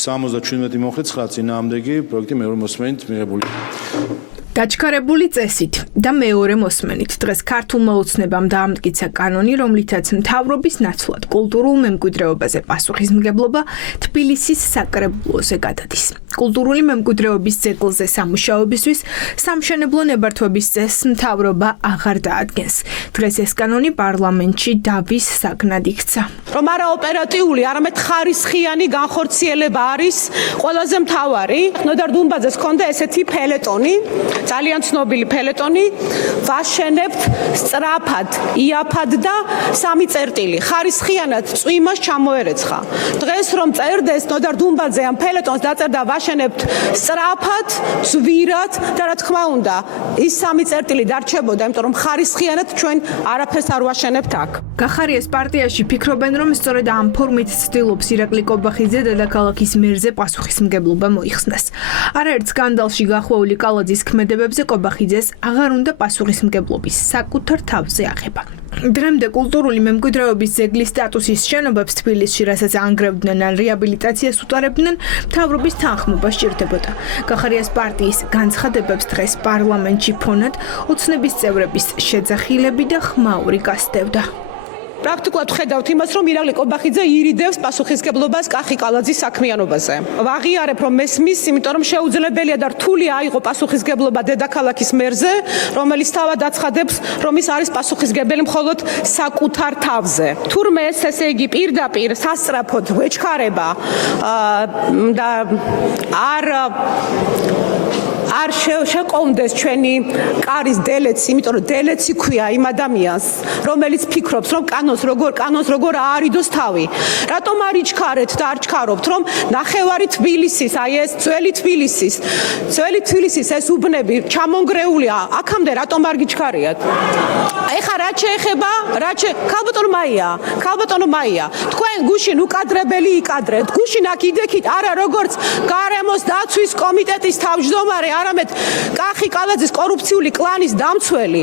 77 მომხრე 9 წინააღმდეგი პროექტი მეორე მოსმენით მიღებული. დაჩქარებული წესით და მეორე მოსმენით დღეს ქართულმა ოცნებამ დაამტკიცა კანონი, რომლითაც მთავრობის ნაცვლად კულტურულ მემკვიდრეობაზე პასუხისმგებლობა თბილისის საკრებულოზე გადადის. კულტურული მემკვიდრეობის ძეგლზე სამუშაოებისთვის სამშენებლო ნებართვების წესს მთავრობა აღარ დაადგენს. დღეს ეს კანონი პარლამენტში დავის საგნად იქცა. რომ არა ოპერატიული, არამედ ხარისხიანი განხორციელება არის ყველაზე მთავარი. ნოდარ დუმბაძეს ჰქონდა ესეთი ფელეტონი, ძალიან ცნობილი ფელეტონი, ვაშენებთ სწრაფად, იაფად და 3 წერტილი. ხარისხიანად წვიმას ჩამოერეცხა. დღეს რომ წერდეს ნოდარ დუმბაძე ამ ფელეტონს დაწერდა ვაშენებთ სწრაფად, ზვირად და რა თქმა უნდა, ის 3 წერტილი დარჩებოდა, იმიტომ რომ ხარისხიანად ჩვენ არაფერს არ ვაშენებთ აქ. გახარიას პარტიაში ფიქრობენ, რომ სწორედ ამ ფორმით ცდილობს ირაკლი კობახიძე დედაქალაქის მერზე პასუხისმგებლობა მოიხსნას. არაერთ სკანდალში გახვეული კალაძის ქმედებებზე კობახიძეს აღარ უნდა პასუხისმგებლობის საკუთარ თავზე აღება. დრემდე კულტურული მემკვიდრეობის ძეგლის სტატუსის შენობებს თბილისში, რასაც ანგრევდნენ ან რეაბილიტაციას უტარებდნენ, მთავრობის თანხმობა სჭირდებოდა. გახარიას პარტიის განცხადებებს დღეს პარლამენტში ფონად ოცნების წევრების შეძახილები და ხმაური გასდევდა. პრაქტიკულად ხედავთ იმას, რომ ირაკლი კობახიძე ირიდევს პასუხისმგებლობას კახი კალაძის საქმიანობაზე. ვაღიარებ, რომ მესმის, იმიტომ რომ შეუძლებელია და რთული აიღო პასუხისმგებლობა დედაქალაქის მერზე, რომელიც თავად აცხადებს, რომ ის არის პასუხისმგებელი მხოლოდ საკუთარ თავზე. თურმე ეს ესე იგი პირდაპირ სასწრაფოდ ვეჩქარება და არ შეყოვდეს ჩვენი კარის დელეცი, იმიტომ რომ დელეცი ქვია იმ ადამიანს, რომელიც ფიქრობს, რომ კანონს როგორ აარიდოს თავი. რატომ არ იჩქარეთ და არ ჩქარობთ, რომ ნახევარი თბილისის, აი ეს ძველი თბილისის ეს უბნები ჩამონგრეულია, აქამდე რატომ არ გიჩქარიათ? ეხა რა შეეხება? ქალბატონო მაია, თქვენ გუშინ უკადრებელი იკადრეთ, გუშინ აქ იდექით, არა როგორც გარემოს დაცვის კომიტეტის თავმჯდომარე, არამედ კახი კალაძის კორუფციული კლანის დამცველი.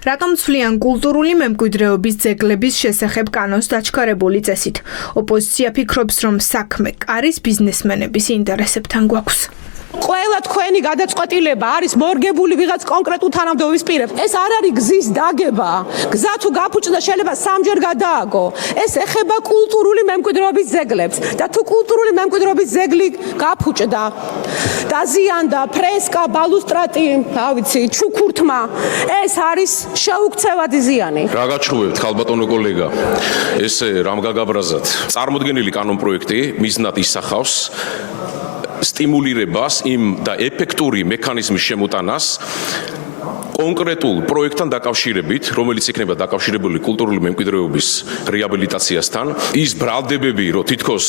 რატომ ცვლიან კულტურული მემკვიდრეობის ძეგლების შესახებ კანონს დაჩქარებული წესით? ოპოზიცია ფიქრობს, რომ საქმე კარის ბიზნესმენების ინტერესებთან გვაქვს. ყველა თქვენი გადაწყვეტილება არის მორგებული ვიღაც კონკრეტულ თანამდებობის პირებს. ეს არ არის გზის დაგება. გზა თუ გაფუჭდა შეიძლება 3-ჯერ გადააგო. ეს ეხება კულტურული მემკვიდრეობის ძეგლებს და თუ კულტურული მემკვიდრეობის ძეგლი გაფუჭდა, დაზიანდა ფრესკა, ბალუსტრატი, რა ვიცი, ჩუქურთმა, ეს არის შეუქცევადი ზიანი. რა გაჩვევთ, ხალბატონო კოლეგა, ესე რამ გაგაბრაზათ. წარმოდგენილი კანონპროექტი მიზნად ისახავს სტიმულირებას იმ და ეფექტური მექანიზმის შემოტანას კონკრეტულ პროექტთან დაკავშირებით, რომელიც იქნება დაკავშირებული კულტურული მემკვიდრეობის რეაბილიტაციასთან, ის ბრალდებები, რომ თითქოს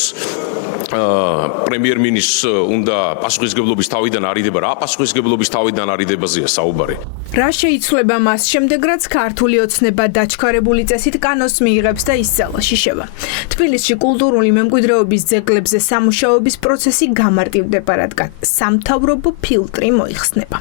პრემიერ-მინისტრს უნდა პასუხისმგებლობის თავიდან არიდება, რა პასუხისმგებლობის თავიდან არიდებაზეა საუბარი. რა შეიცვლება მას შემდეგ, რაც ქართული ოცნება დაჩქარებული წესით კანონს მიიღებს და ისწავლაში შევა. თბილისში კულტურული მემკვიდრეობის ძეგლებზე სამუშაოების პროცესი გამარტივდება, რადგან სამთავრობო ფილტრი მოიხსნება.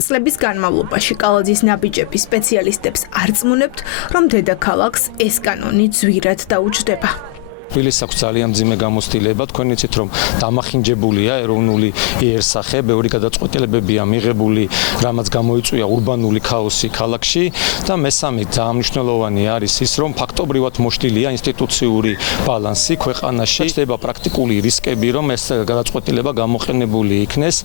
წლების განმავლობაში კალაძის ნაბიჯების სპეციალისტებს არწმუნებთ, რომ დედაქალაქს ეს კანონი ძვირად დაუჯდება. თბილისს აქვს ძალიან მძიმე გამოცდილება, თქვენ იცით რომ დამახინჯებულია ეროვნული იერსახე, ბევრი გადაწყვეტილებებია მიღებული, რამაც გამოიწვია ურბანული ქაოსი ქალაქში და მესამე დაამნიშნელოვანი არის ის, რომ ფაქტობრივად მოშლილია ინსტიტუციური ბალანსი ქვეყანაში, ხდება პრაქტიკული რისკები, რომ ეს გადაწყვეტილება გამოყენებული იქნეს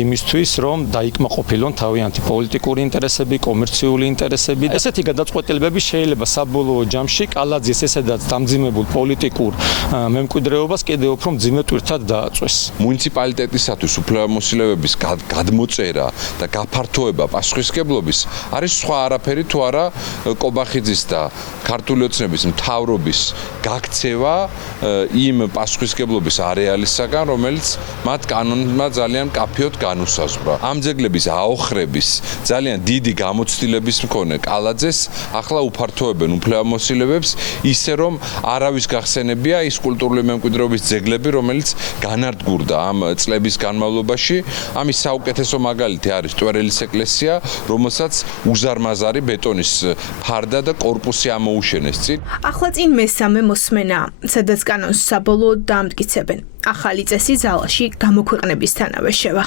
იმისთვის, რომ დაიკმაყოფილონ თავიანთი პოლიტიკური ინტერესები, კომერციული ინტერესები. ესეთი გადაწყვეტილებები შეიძლება საბოლოო ჯამში კალაძის ესედაც დამძიმებულ პოლიტიკურ მემკვიდრეობას კიდევ უფრო მძიმე ტვირთად დააწვეს. მუნიციპალიტეტისათვის უფლებამოსილებების გადმოწერა და გაფართოება პასუხისმგებლობის არის სხვა არაფერი თუ არა კობახიძის და ქართული ოცნების მთავრობის გაქცევა იმ პასუხისმგებლობის არეალისაგან, რომელიც მათ კანონმა ძალიან კაფეოდ განუსაზღვრა. ამ ძეგლების აოხრების ძალიან დიდი გამოცდილების მქონე კალაძეს ახლა უფართოებენ უფლებამოსილებებს ისე რომ არავის გახსენების აღიარებია ის კულტურული მემკვიდრეობის ძეგლები, რომელიც განადგურდა ამ წლების განმავლობაში. ამის საუკეთესო მაგალითი არის ტვერელის ეკლესია, რომელსაც უზარმაზარი ბეტონის ფარდა და კორპუსი ამოუშენეს წინ. ახლა წინ მესამე მოსმენა, სადაც კანონს საბოლოოდ დაამტკიცებენ. ახალი წესი ზალაში გამოქვეყნებისთანავე შევა.